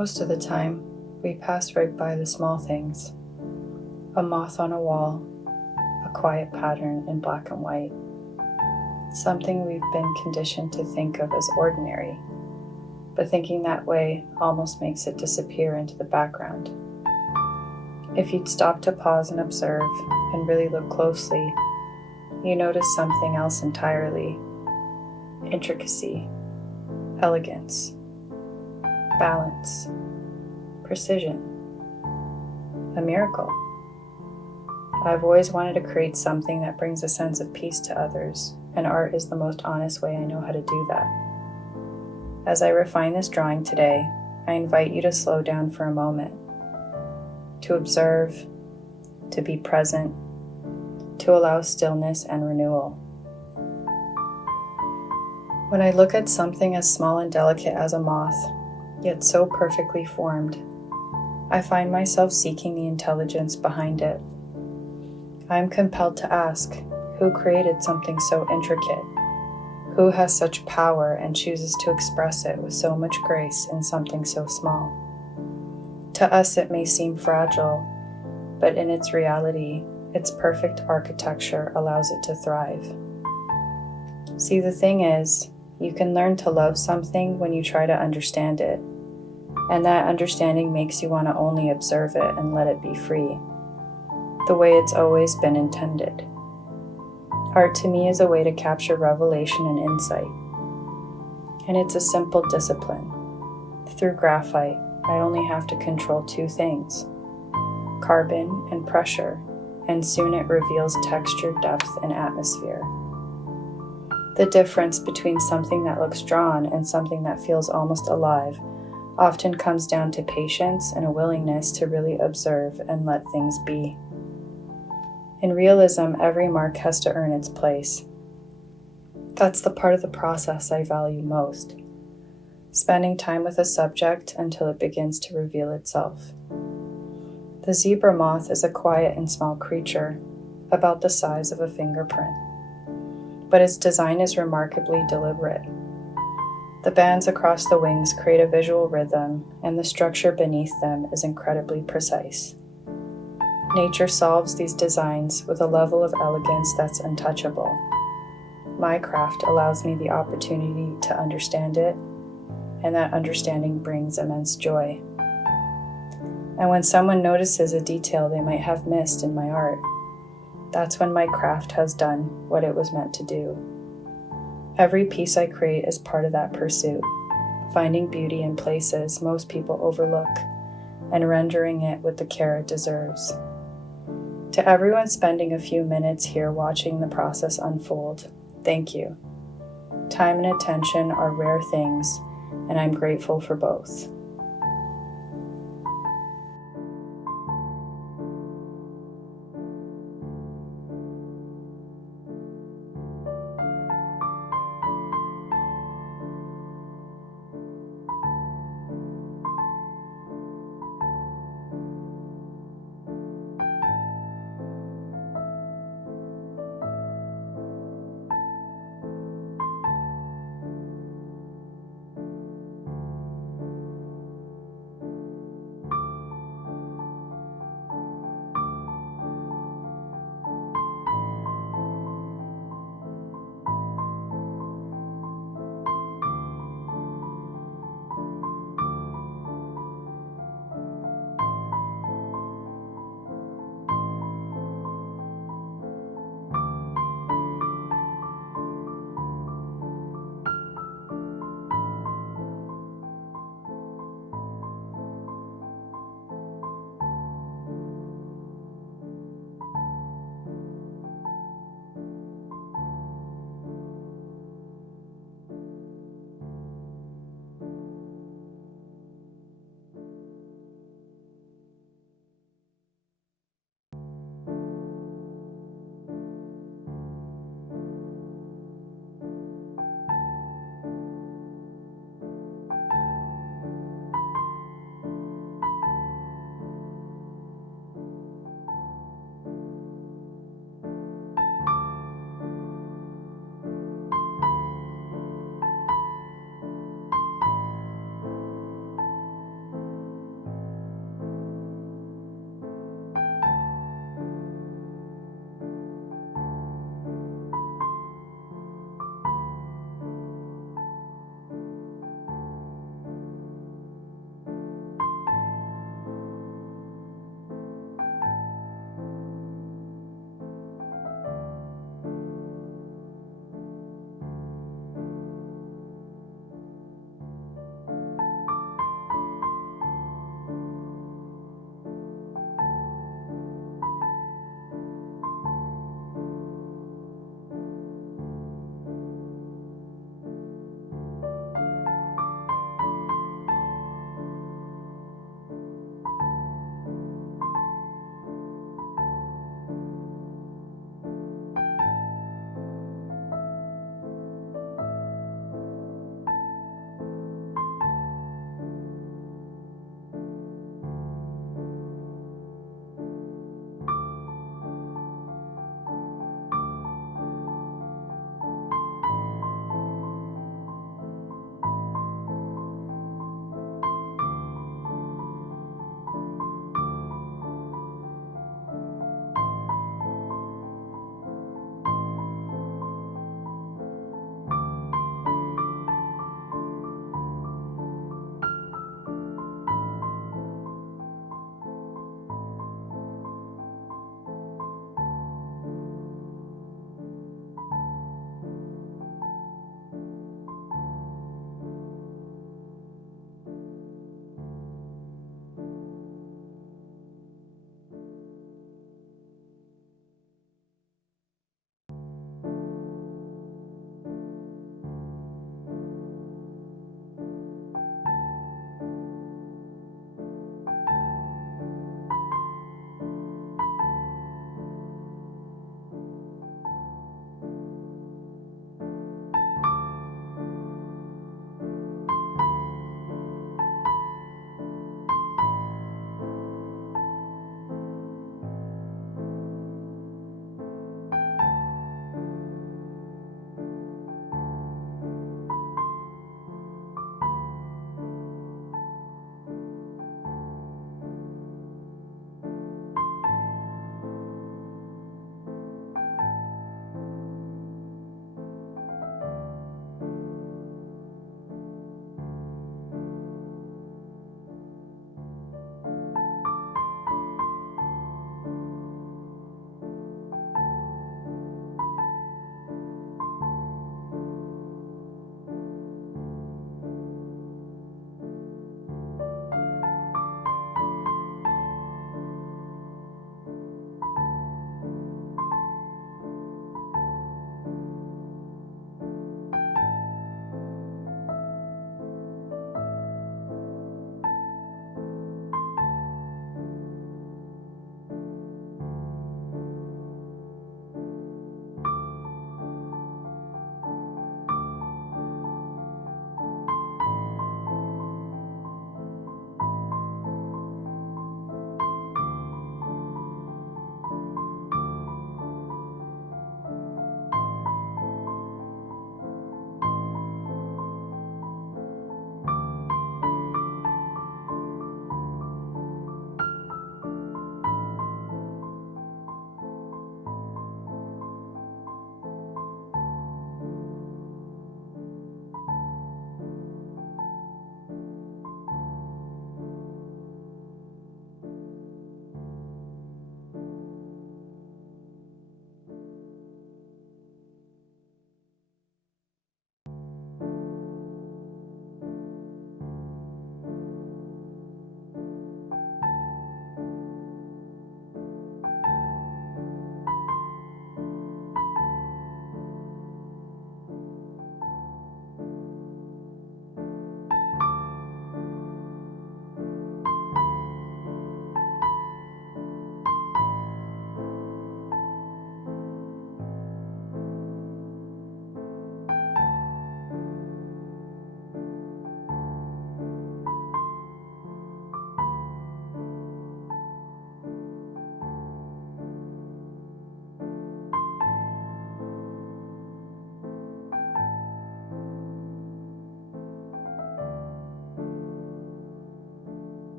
Most of the time, we pass right by the small things. A moth on a wall, a quiet pattern in black and white. Something we've been conditioned to think of as ordinary, but thinking that way almost makes it disappear into the background. If you'd stop to pause and observe and really look closely, you notice something else entirely. Intricacy, elegance, balance, precision, a miracle. I've always wanted to create something that brings a sense of peace to others, and art is the most honest way I know how to do that. As I refine this drawing today, I invite you to slow down for a moment, to observe, to be present, to allow stillness and renewal. When I look at something as small and delicate as a moth, yet so perfectly formed, I find myself seeking the intelligence behind it. I am compelled to ask, who created something so intricate? Who has such power and chooses to express it with so much grace in something so small? To us it may seem fragile, but in its reality, its perfect architecture allows it to thrive. See, the thing is, you can learn to love something when you try to understand it, and that understanding makes you want to only observe it and let it be free, the way it's always been intended. Art to me is a way to capture revelation and insight, and it's a simple discipline. Through graphite, I only have to control two things, carbon and pressure, and soon it reveals texture, depth, and atmosphere. The difference between something that looks drawn and something that feels almost alive often comes down to patience and a willingness to really observe and let things be. In realism, every mark has to earn its place. That's the part of the process I value most, spending time with a subject until it begins to reveal itself. The zebra moth is a quiet and small creature, about the size of a fingerprint, but its design is remarkably deliberate. The bands across the wings create a visual rhythm, and the structure beneath them is incredibly precise. Nature solves these designs with a level of elegance that's untouchable. My craft allows me the opportunity to understand it, and that understanding brings immense joy. And when someone notices a detail they might have missed in my art, that's when my craft has done what it was meant to do. Every piece I create is part of that pursuit, finding beauty in places most people overlook and rendering it with the care it deserves. To everyone spending a few minutes here watching the process unfold, thank you. Time and attention are rare things, and I'm grateful for both.